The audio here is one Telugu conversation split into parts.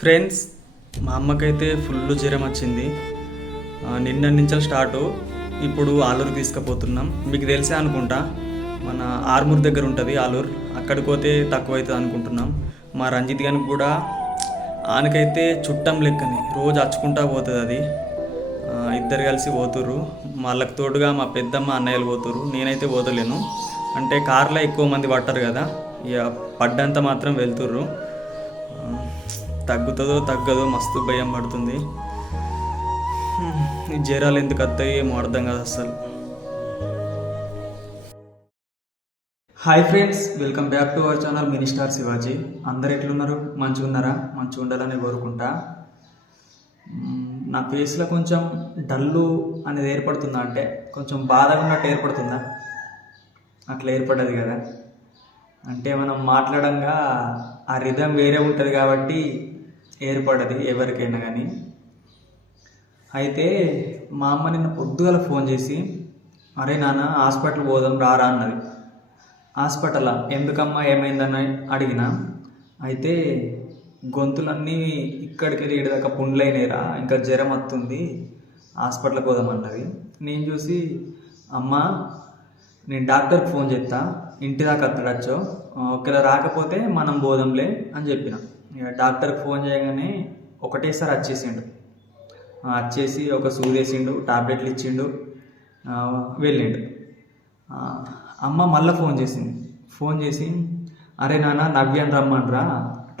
ఫ్రెండ్స్ మా అమ్మకైతే ఫుల్ జ్వరం వచ్చింది. నిన్న నుంచి స్టార్ట్ ఇప్పుడు ఆలూరు తీసుకుపోతున్నాం. మీకు తెలిసే అనుకుంటా మన ఆర్మూర్ దగ్గర ఉంటుంది ఆలూరు. అక్కడికి పోతే తక్కువ అవుతుంది అనుకుంటున్నాం. మా రంజిత్ గారికి కూడా ఆనకైతే చుట్టం లెక్కని రోజు అచ్చుకుంటా పోతుంది అది. ఇద్దరు కలిసి పోతుర్రు. వాళ్ళకి తోడుగా మా పెద్దమ్మ అన్నయ్యలు పోతుర్రు. నేనైతే పోతలేను. అంటే కార్లో ఎక్కువ మంది పట్టారు కదా. ఇక పడ్డంత మాత్రం వెళ్తుర్రు. తగ్గుతుందో తగ్గదో మస్తు భయం పడుతుంది. ఈ జ్వరాలు ఎందుకు వస్తాయి ఏమో అర్థం కాదు అసలు. Hi friends welcome back to our channel మినిస్టార్ Shivaji. అందరు ఎట్లున్నారు? మంచిగా ఉన్నారా? మంచిగా ఉండాలని కోరుకుంటా. నా ఫేస్లో కొంచెం డల్లు అనేది ఏర్పడుతుందా అంటే కొంచెం బాధగా ఉన్నట్టు ఏర్పడుతుందా? అట్లా ఏర్పడదు కదా. అంటే మనం మాట్లాడంగా ఆ రిధం వేరే ఉంటుంది కాబట్టి ఏర్పడది ఎవరికైనా కానీ. అయితే మా అమ్మ నిన్న పొద్దుగల ఫోన్ చేసి అరే నాన్న హాస్పిటల్ పోదాం రారా అన్నది. హాస్పిటలా? ఎందుకమ్మా? ఏమైందని అడిగిన. అయితే గొంతులన్నీ ఇక్కడికి వెళ్ళి దాకా పుండ్లైనరా ఇంకా జ్వరం వస్తుంది హాస్పిటల్కి పోదామన్నది నేను చూసి అమ్మ నేను డాక్టర్కి ఫోన్ చేస్తా ఇంటి దాకా అత్తడచ్చో ఒకవేళ రాకపోతే మనం పోదాంలే అని చెప్పిన. డాక్టర్కి ఫోన్ చేయగానే ఒకటేసారి వచ్చేసిండు వచ్చేసి ఒక సూదేసిండు టాబ్లెట్లు ఇచ్చిండు వెళ్ళిండు. అమ్మ మళ్ళీ ఫోన్ చేసింది. ఫోన్ చేసి అరే నాన్న నవ్యాన్ని రమ్మనరా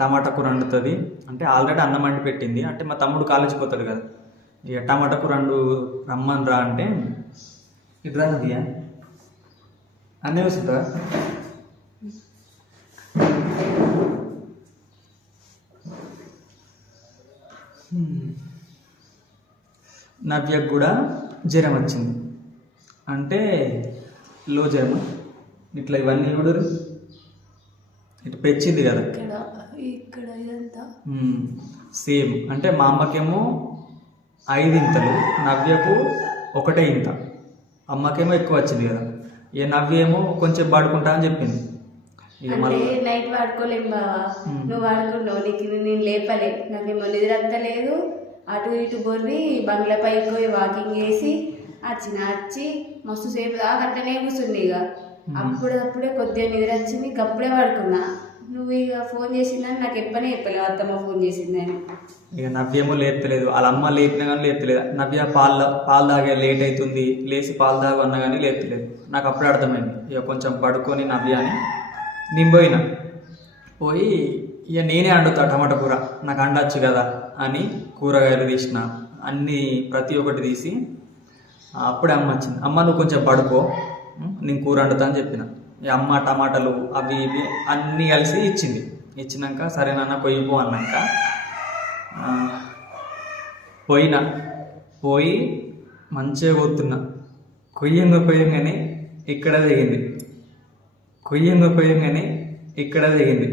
టమాటా కూర వండుతుంది. అంటే ఆల్రెడీ అన్నం వండి పెట్టింది. అంటే మా తమ్ముడు కాలేజీకి పోతాడు కదా. ఇక టమాటా కూర వండు రమ్మనరా అంటే ఇట్లా నవ్యా. అన్నీ వస్తుందా నవ్యకు కూడా జ్వరం వచ్చింది. అంటే లో జ్వరం ఇట్లా ఇవన్నీ కూడా ఇటు పెంచింది కదా. ఇక్కడ ఇదంతా. సేమ్. అంటే మా అమ్మకేమో ఐదు ఇంతలు నవ్యకు ఒకటే ఇంత. అమ్మకేమో ఎక్కువ వచ్చింది కదా. ఏ నవ్య ఏమో కొంచెం పడుకుంటా అని చెప్పింది. అంటే నైట్ వాడుకోలేం బావా. నువ్వు వాడుకున్నావు. నీకు నేను లేపలే. నాకేమో నిద్ర లేదు. అటు ఇటు బొర్రి బంగ్లా పైకి పోయి వాకింగ్ చేసి వచ్చిన వచ్చి మస్తు సేపు దాకా అట్లనే కూర్చుంది ఇక అప్పుడు అప్పుడే కొద్దిగా నిద్ర వచ్చింది. ఇక అప్పుడే పడుకున్నా. నువ్వు ఇక ఫోన్ చేసిందని నాకు ఎప్పనే చెప్పలేవు అత్తమ్మ ఫోన్ చేసిందని. ఇక నవ్యేమో లేపలేదు. వాళ్ళ అమ్మ లేపినా కానీ లేపలేదు. నవ్య పాలు పాలు తాగే లేట్ అవుతుంది లేచి పాలు తాగు అన్నా కానీ లేపలేదు. నాకు అప్పుడే అర్థమైంది. ఇక కొంచెం పడుకొని నవ్య అని. నేను పోయినా. పోయి ఇక నేనే వండుతా టమాటా కూర. నాకు వండొచ్చు కదా అని కూరగాయలు తీసిన. అన్నీ ప్రతి ఒక్కటి తీసి అప్పుడే అమ్మ వచ్చింది. అమ్మ నువ్వు కొంచెం పడుకో. నేను కూర వండుతా అని చెప్పిన. ఈ అమ్మ టమాటాలు అవి ఇవి అన్నీ కలిసి ఇచ్చింది. ఇచ్చినాక సరే నాన్న కొయ్యిపో అన్నాక పోయిన పోయినా. పోయి మంచిగా కొత్తున్నా. కొయ్యంగా కొయ్యంగానే ఇక్కడ దిగింది. కొయ్యంగా కొయ్యంగానే ఇక్కడ దిగింది.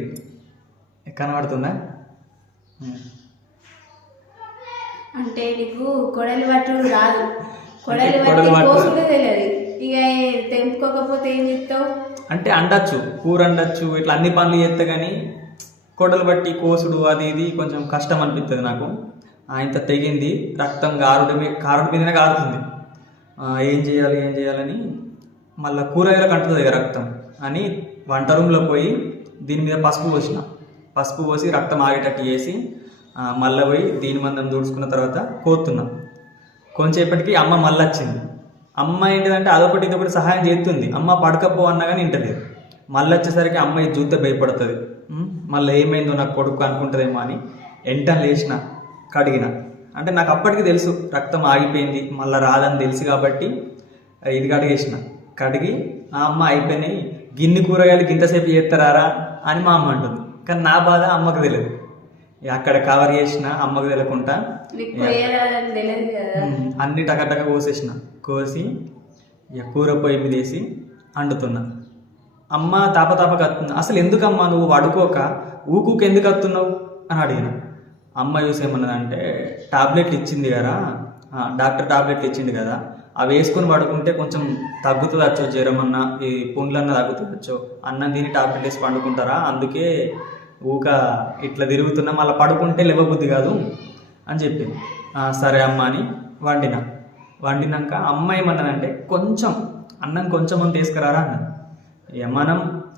కనబడుతుందా. అంటే నీకు కొడలి పట్టుడు రాదు. కొడలి పట్టి పట్టు- తెలియదు ఇక తెంపుకోకపోతే ఏం చెప్తావు అంటే అండొచ్చు కూర అండొచ్చు ఇట్లా అన్ని పనులు చేస్తే కానీ కొడలు బట్టి కోసుడు అది ఇది కొంచెం కష్టం అనిపిస్తుంది నాకు. ఆ, ఇంత తెగింది రక్తం గారుడి మీ కారుడి మీదనే కారుతుంది ఏం చేయాలి ఏం చేయాలని మళ్ళీ కూరగాయలకు అంటుతుంది కదా రక్తం. అని వంట రూమ్లో పోయి దీని మీద పసుపు పోసిన. పసుపు పోసి రక్తం ఆగేటట్టు చేసి మళ్ళీ పోయి దీని మందం దూడుచుకున్న తర్వాత కోతున్నా కొంచెంసేపటికి అమ్మ మళ్ళీ వచ్చింది అమ్మ ఏంటిదంటే అదొకటి ఇదొకటి సహాయం చేస్తుంది. అమ్మ పడకపో అన్నా కానీ వింటలేదు. మళ్ళీ వచ్చేసరికి అమ్మ ఇది చూస్తే భయపడుతుంది. మళ్ళీ ఏమైందో నాకు కొడుకు అనుకుంటుందేమో అని ఎంటని లేచిన కడిగిన. అంటే నాకు అప్పటికి తెలుసు రక్తం ఆగిపోయింది మళ్ళీ రాదని తెలుసు కాబట్టి ఇది కడిగేసిన. కడిగి ఆ అమ్మ అయిపోయినాయి గిన్నె కూరగాయలు గింతసేపు చేస్తారా అని మా అమ్మ అంటుంది. కానీ నా బాధ అమ్మకు తెలియదు. అక్కడ కవర్ చేసిన అమ్మకు తెలియకుండా అన్ని టకటక కోసేసిన. కోసి ఇక కూర పొయ్యి మీద వేసి వండుతున్నా అమ్మ తాప తాప కత్తున్నా. అసలు ఎందుకమ్మా నువ్వు పడుకోక ఊకుకు ఎందుకు కత్తున్నావు అని అడిగిన. అమ్మ చూసి ఏమన్నదంటే టాబ్లెట్లు ఇచ్చింది కదా. డాక్టర్ టాబ్లెట్లు ఇచ్చింది కదా. అవి వేసుకొని పడుకుంటే కొంచెం తగ్గుతుందచ్చో జ్వరం అన్న ఈ పుండ్లన్న తగ్గుతుంది అన్నం తిని టాబ్లెట్ వేసి పండుకుంటారా? అందుకే ఊక ఇట్లా తిరుగుతున్నా మళ్ళీ పడుకుంటే లేవబుద్ధి కాదు అని చెప్పింది. సరే అమ్మ అని వండిన. వండినాక అమ్మ ఏమన్నానంటే కొంచెం అన్నం కొంచెం అని తీసుకురారా అన్న ఇక మనం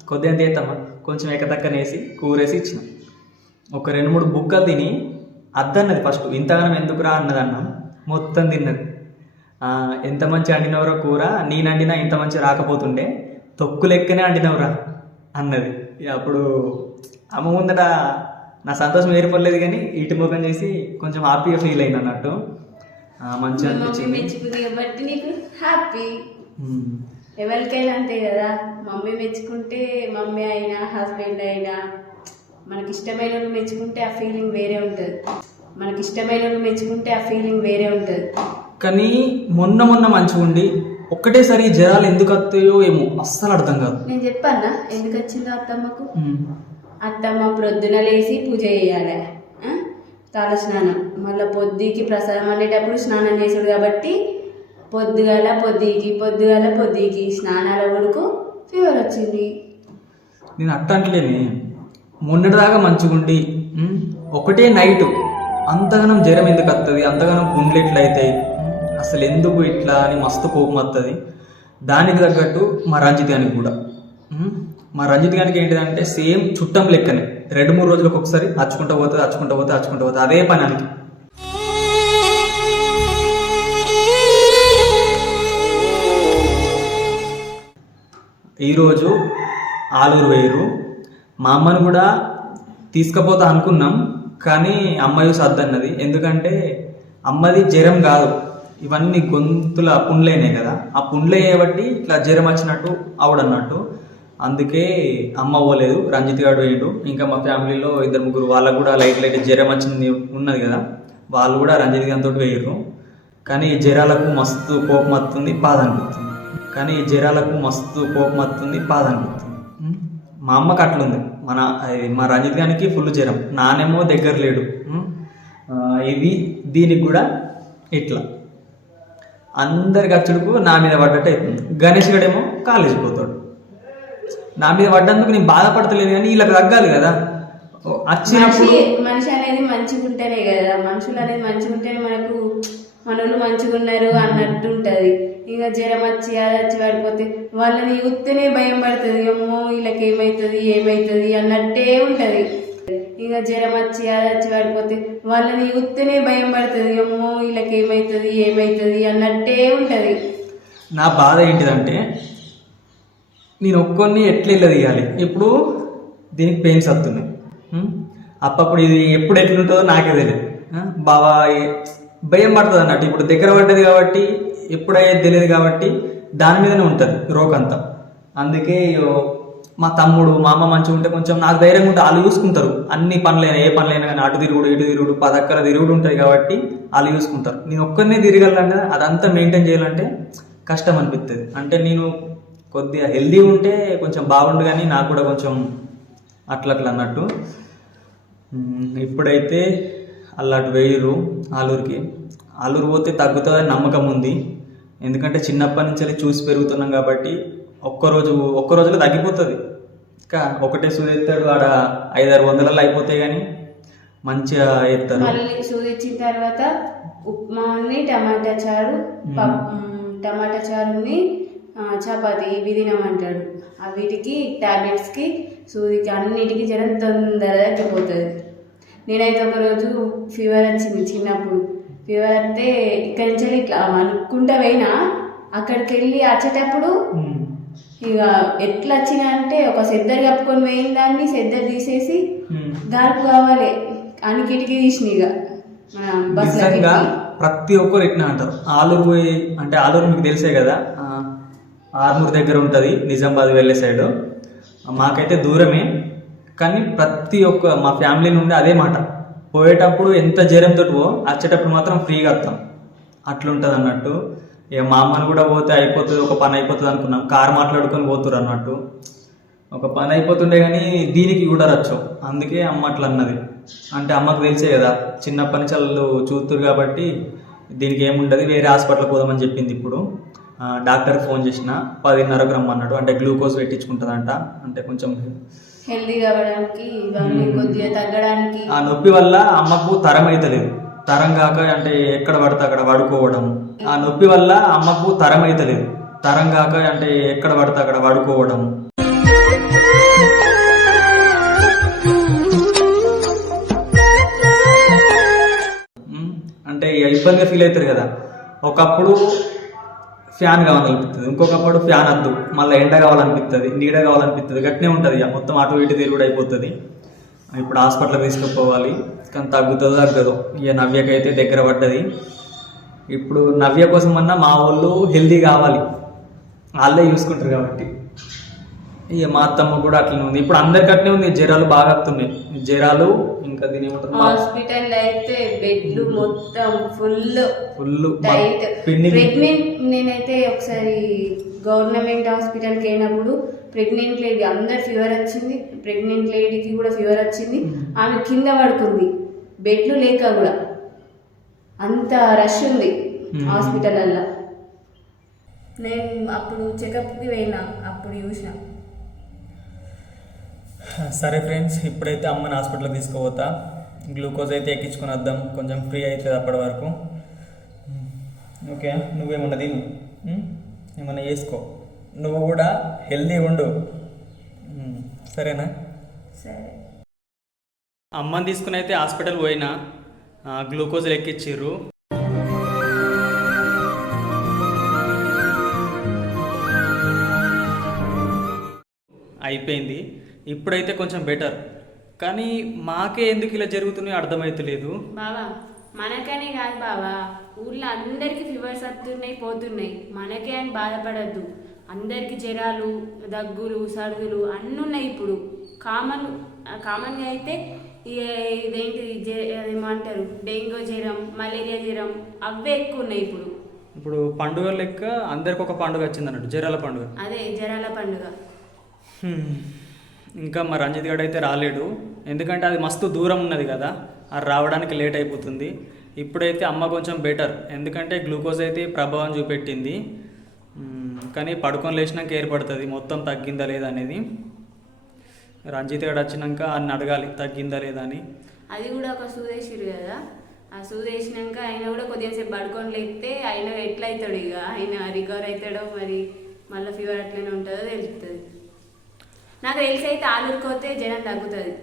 కొద్దిగా తీస్తామా కొంచెం ఎక్కతక్కనేసి కూరేసి ఇచ్చిన. ఒక రెండు మూడు బుక్కలు తిని అద్దన్నది ఫస్ట్. ఇంతగానం ఎందుకురా అన్నది అన్నం మొత్తం తిన్నది. ఎంత మంచి వండినవరో కూర నేను వండినా ఇంత మంచి రాకపోతుండే తొక్కు లెక్కనే వండినవరా అన్నది. అప్పుడు అమ్మ ముందట నా సంతోషం ఏర్పడలేదు కానీ ఇటు ముఖం చేసి కొంచెం హ్యాపీగా ఫీల్ అయింది అన్నట్టు. మంచిగా అనిపించింది. కాబట్టి నీకు హ్యాపీ. ఎవరికైనా అంతే కదా మమ్మీ మెచ్చుకుంటే మమ్మీ అయినా హస్బెండ్ అయినా మనకి ఇష్టమైన మెచ్చుకుంటే ఆ ఫీలింగ్ వేరే ఉంటుంది. మనకి ఇష్టమైన మెచ్చుకుంటే ఆ ఫీలింగ్ వేరే ఉంటుంది. కానీ మొన్న మొన్న మంచిగా ఉండి ఒక్కటేసారి జ్వరాలు ఎందుకు వస్తాయో ఏమో అస్సలు అర్థం కాదు. నేను చెప్పానా ఎందుకు వచ్చిందో అత్తమ్మకు. అత్తమ్మ ప్రొద్దున లేచి పూజ చేయాలి? తల స్నానం. మళ్ళీ పొద్దుకి ప్రసాదం వండేటప్పుడు స్నానం చేసుడు కాబట్టి పొద్దుగాల పొద్దుకి పొద్దుగాల పొద్దుకి స్నానాల వరకు ఫీవర్ వచ్చింది. నేను అట్ట అంటలేని మొన్నటిదాకా మంచిగుండి ఒకటే నైట్ అంతగానం జ్వరం ఎందుకు వస్తుంది అంతగానం గుండెలు అవుతాయి? అసలు ఎందుకు ఇట్లా అని మస్తు కోపం వస్తుంది దానికి తగ్గట్టు మా రంజిత్ గానికి కూడా. మా రంజిత్ గానికి ఏంటిదంటే సేమ్ చుట్టం లెక్కనే. రెండు మూడు రోజులకు ఒకసారి అచ్చుకుంటూ పోతుంది అచ్చుకుంటూ పోతుంది అచ్చుకుంటూ పోతుంది. అదే పని ఆయనకి ఈరోజు ఆలూరు వేయరు మా అమ్మను కూడా తీసుకుపోతా అనుకున్నాం కానీ అమ్మాయి సర్దన్నది. ఎందుకంటే అమ్మది జ్వరం కాదు. ఇవన్నీ గొంతుల పుండ్లైనాయి కదా. ఆ పుండ్లయ్యే బట్టి ఇట్లా జ్వరం వచ్చినట్టు ఆవిడన్నట్టు. అందుకే అమ్మ అవ్వలేదు రంజిత్ గారు వేయండు ఇంకా మా ఫ్యామిలీలో ఇద్దరు ముగ్గురు వాళ్ళకు కూడా లైట్ లైట్ జ్వరం వచ్చింది ఉన్నది కదా. వాళ్ళు కూడా రంజిత్ గారితో వేయరు కానీ ఈ జ్వరాలకు మస్తు కోపం వస్తుంది బాధ అనిపిస్తుంది కానీ ఈ జ్వరాలకు మస్తు కోపం వస్తుంది బాధ అనిపిస్తుంది మా అమ్మకి అట్లుంది. మన అది మా రంజిత్ గారికి ఫుల్ జ్వరం. నానేమో దగ్గర లేడు. ఇది దీనికి కూడా ఇట్లా. అందరి ఖర్చులకు నా మీద పడ్డట్టు అవుతుంది. గణేష్ గడేమో కాలేజీ పోతాడు. నా మీద పడ్డందుకు నేను బాధపడతలేదు కానీ వీళ్ళకి తగ్గాలి కదా. ఓ, వచ్చినప్పుడు మనిషి అనేది మంచిగా ఉంటేనే కదా. మనుషులు అనేది మంచిగా ఉంటేనే మనకు మనోళ్ళు మంచిగా ఉన్నారు అన్నట్టు ఉంటుంది. ఇంకా జ్వరం వచ్చి అది వచ్చి పడిపోతే వాళ్ళని చూస్తేనే భయం పడుతుంది. అమ్మో వీళ్ళకి ఏమవుతుంది ఏమవుతుంది అన్నట్టే ఉంటుంది. ఇంకా జ్వరం వచ్చి అది వచ్చి పడిపోతే వాళ్ళని చూస్తేనే భయం పడుతుంది. అమ్మో వీళ్ళకి ఏమవుతుంది ఏమవుతుంది అన్నట్టే ఉంటుంది. నా బాధ ఏంటిదంటే నేను ఒక్కొని ఎట్లా ఇళ్ళ తీయాలి? ఇప్పుడు దీనికి పెయిన్స్ వస్తున్నాయి. అప్పప్పుడు ఇది ఎప్పుడు ఎట్లుంటుందో నాకే తెలియదు బావా భయం పడుతుంది అన్నట్టు. ఇప్పుడు దగ్గర పడ్డది కాబట్టి ఎప్పుడయ్యేది తెలియదు కాబట్టి దాని మీదనే ఉంటుంది రోకంతా అందుకే ఇగో మా తమ్ముడు మా అమ్మ మంచిగా ఉంటే కొంచెం నాకు ధైర్యంగా ఉంటే వాళ్ళు చూసుకుంటారు. అన్ని పనులైనా ఏ పనులైనా కానీ అటు తిరుగుడు ఇటు తిరుగుడు పదక్కల తిరుగుడు ఉంటుంది కాబట్టి వాళ్ళు చూసుకుంటారు. నేను ఒక్కరినే తిరగలంటే అదంతా మెయింటైన్ చేయాలంటే కష్టం అనిపిస్తుంది అంటే నేను కొద్దిగా హెల్దీ ఉంటే కొంచెం బాగుండు కానీ నాకు కూడా కొంచెం అట్లా అట్లా అన్నట్టు. ఇప్పుడైతే అల్లటు వేయరు ఆలూరుకి. ఆలూరు పోతే తగ్గుతుందని నమ్మకం ఉంది. ఎందుకంటే చిన్నప్పటి నుంచి చూసి పెరుగుతున్నాం కాబట్టి ఒక్క రోజు ఒక్క రోజులో తగ్గిపోతుంది. ఇంకా ఒకటే సూది ఎత్తాడు ఆడ ఐదారు వందలలో అయిపోతాయి కానీ మంచిగా ఎత్తారు మళ్ళీ సూదిచ్చిన తర్వాత ఉప్మాని టమాటా చారు టమాటా చారుని చపాతి ఇవి తినమంటాడు. ఆ వీటికి టాబ్లెట్స్కి సూదికి అన్నిటికీ జ్వరం తొందరగా తగ్గిపోతుంది నేనైతే ఒకరోజు ఫీవర్ వచ్చింది చిన్నప్పుడు. ఫీవర్ వస్తే ఇక్కడి నుంచి ఇట్లా అనుకుంటా పోయినా అక్కడికి వెళ్ళి వచ్చేటప్పుడు. ఇక ఎట్లా వచ్చినా అంటే ఒక సెద్దరు కప్పుకొని పోయిన దాన్ని సెద్దరు తీసేసి. దానికి కావాలి. అని కిటికీ తీసిన ఇక. కిటికీ. ప్రతి ఒక్కరు ఇట్లా అంటారు? ఆలూరు పోయి అంటే ఆలూరు మీకు తెలిసే కదా? ఆర్మూర్ దగ్గర ఉంటుంది నిజామాబాద్ వెళ్ళే సైడ్. మాకైతే దూరమే. కానీ ప్రతి ఒక్క మా ఫ్యామిలీ నుండి అదే మాట. పోయేటప్పుడు ఎంత జ్వరంతో పో వచ్చేటప్పుడు మాత్రం ఫ్రీగా వస్తాం. అట్లుంటుంది అన్నట్టు ఇక మా అమ్మని కూడా పోతే అయిపోతుంది ఒక పని అయిపోతుంది అనుకున్నాం. కార్ మాట్లాడుకొని పోతురు అన్నట్టు. ఒక పని అయిపోతుండే కానీ దీనికి కూడా రచ్చు. అందుకే అమ్మ అట్లా అన్నది. అంటే అమ్మకు తెలిసే కదా చిన్నప్పటి నుంచి వాళ్ళు చూతురు కాబట్టి దీనికి ఏముండదు వేరే హాస్పిటల్ పోదామని చెప్పింది ఇప్పుడు. డాక్టర్ ఫోన్ చేసిన పదిన్నరకు రమ్మన్నాడు అంటే గ్లూకోజ్ పెట్టించుకుంటుందంట. అంటే కొంచెం హెల్దీ కావడానికి కొద్దిగా తగ్గడానికి. ఆ నొప్పి వల్ల అమ్మకు తరం అయితలేదు తరం కాక అంటే ఎక్కడ పడితే అక్కడ పడుకోవడం. ఆ నొప్పి వల్ల అమ్మకు తరం అయితలేదు తరం కాక అంటే ఎక్కడ పడితే అక్కడ పడుకోవడం. అంటే ఇక ఇబ్బందిగా ఫీల్ అవుతారు కదా. ఒకప్పుడు ఫ్యాన్ కావాలనిపిస్తుంది ఇంకొకప్పుడు ఫ్యాన్ వద్దు. మళ్ళీ ఎండ కావాలనిపిస్తుంది నీడ కావాలనిపిస్తుంది గట్నే ఉంటుంది ఇక. మొత్తం అటు ఇటు తిరుగుడు అయిపోతుంది. ఇప్పుడు హాస్పిటల్ తీసుకుపోవాలి. కానీ తగ్గుతుందో తగ్గదు. ఇక నవ్యకైతే దగ్గర పడ్డది. ఇప్పుడు నవ్య కోసం అన్నా మా వాళ్ళు హెల్దీ కావాలి. వాళ్ళే చూసుకుంటారు కాబట్టి. ఇక మా అత్తమ్మ కూడా అట్లనే ఉంది. ఇప్పుడు అందరికి అట్లనే ఉంది. జ్వరాలు బాగా వస్తున్నాయి. జ్వరాలు ఇంకా దీని ఏమంటారు? హాస్పిటల్ అయితే బెడ్లు మొత్తం ఫుల్ ఫుల్ ప్రెగ్నెంట్ నేనైతే ఒకసారి గవర్నమెంట్ హాస్పిటల్కి అయినప్పుడు ప్రెగ్నెంట్ లేడీ అందరు ఫీవర్ వచ్చింది. ప్రెగ్నెంట్ లేడీకి కూడా ఫీవర్ వచ్చింది. ఆమె కింద పడుకుంది. బెడ్లు లేక కూడా. అంత రష్ ఉంది Hmm. హాస్పిటల్లో నేను అప్పుడు చెకప్కి పోయినా అప్పుడు చూసిన. సరే ఫ్రెండ్స్ ఇప్పుడైతే అమ్మని హాస్పిటల్కి తీసుకుపోతా. గ్లూకోజ్ అయితే ఎక్కించుకొని వద్దాం. కొంచెం ఫ్రీ అవుతుంది అప్పటి వరకు. ఓకే నువ్వేమన్నా తిను. ఉం? ఏమన్నా చేసుకో. నువ్వు కూడా హెల్దీ ఉండు. సరేనా? సరే. అమ్మని తీసుకుని అయితే హాస్పిటల్ పోయినా గ్లూకోజ్ ఎక్కిచ్చిర్రు అయిపోయింది. ఇప్పుడైతే కొంచెం బెటర్. కానీ మాకే ఎందుకు ఇలా జరుగుతున్నాయో అర్థమవుతలేదు బావా మనకనే కాదు బావా. ఊర్లో అందరికి ఫీవర్స్ వస్తున్నాయి పోతున్నాయి. మనకే అని బాధపడద్దు. అందరికి జ్వరాలు దగ్గులు సర్దులు అన్నీ ఉన్నాయి ఇప్పుడు. కామన్ కామన్గా అయితే ఇదేంటి ఏమంటారు డెంగ్యూ జ్వరం మలేరియా జ్వరం అవే ఎక్కువ ఉన్నాయి ఇప్పుడు. ఇప్పుడు పండుగ లెక్క అందరికి ఒక పండుగ వచ్చింది అన్నట్టు జ్వరాల పండుగ. అదే జ్వరాల పండుగ. ఇంకా మా రంజిత్ గడ్ అయితే రాలేడు. ఎందుకంటే అది మస్తు దూరం ఉన్నది కదా. రావడానికి లేట్ అయిపోతుంది. ఇప్పుడైతే అమ్మ కొంచెం బెటర్. ఎందుకంటే గ్లూకోజ్ అయితే ప్రభావం చూపెట్టింది. కానీ పడుకొని లేచినాక ఏర్పడుతుంది. మొత్తం తగ్గిందా లేదా అనేది. రంజిత్ గడ్ వచ్చినాక అన్ని అడగాలి తగ్గిందా లేదా అని. అది కూడా ఒక సూదేశిరు కదా. ఆ సూదేసినాక ఆయన కూడా కొద్దిసేపు పడుకొని లేస్తే ఆయన ఎట్లా అవుతాడు ఇక? ఆయన రికవర్ అవుతాడో మరి మళ్ళీ ఫీవర్ అట్లనే ఉంటుందో తెలుస్తుంది. నాకు తెలిసి అయితే ఆలూరుకోతే జనం తగ్గుతుంది.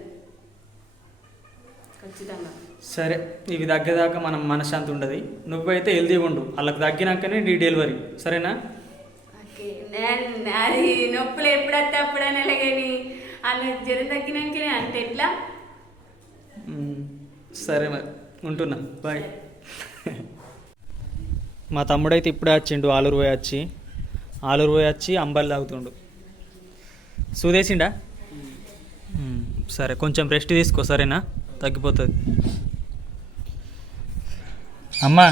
సరే ఇవి తగ్గేదాకా మనం మనశ్శాంతి ఉండదు. నువ్వైతే హెల్తీగా ఉండు. వాళ్ళకి తగ్గినాకనే నీ డెలివరీ. సరేనా? అది నొప్పులు ఎప్పుడైతే అప్పుడైనా కానీ అలా జ్వరం తగ్గినాకనే అంటే ఎట్లా. సరే మరి. ఉంటున్నా. బాయ్. మా తమ్ముడైతే ఇప్పుడే వచ్చిండు. ఆలూరు పోయి వచ్చి. ఆలూరు పోయి వచ్చి అంబలి తాగుతుండు. సూదేసిండా. సరే కొంచెం రెస్ట్ తీసుకో. సరేనా? తగ్గిపోతుంది. అమ్మా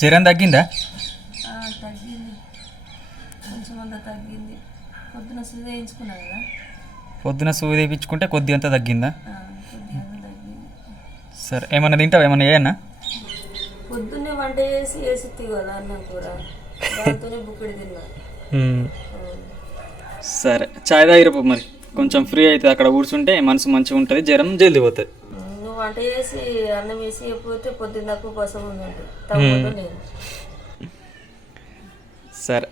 జ్వరం తగ్గిందా? తగ్గింది. కొంచెం అంత తగ్గింది. పొద్దున సూది వేయించుకున్నా కదా? పొద్దున సూది తెప్పించుకుంటే కొద్దిగా అంత తగ్గిందా? సరే ఏమన్నా తింటావా? ఏమన్నా ఏయన్నా పొద్దున్నే వంట చేసి వేసి కదా అన్నం కూర. దాంతోనే బుక్కడి తిన్నా. సరే చాయ్ తాగిరపు మరి. కొంచెం ఫ్రీ అవుతుంది అక్కడ కూర్చుంటే మనసు మంచిగా ఉంటుంది జ్వరం జల్దీ పోతుంది. వంట చేసి అన్నం వేసి పోతే పొద్దున్న దాకా కోసం ఉందంటే తగ్గదు నేను సరే.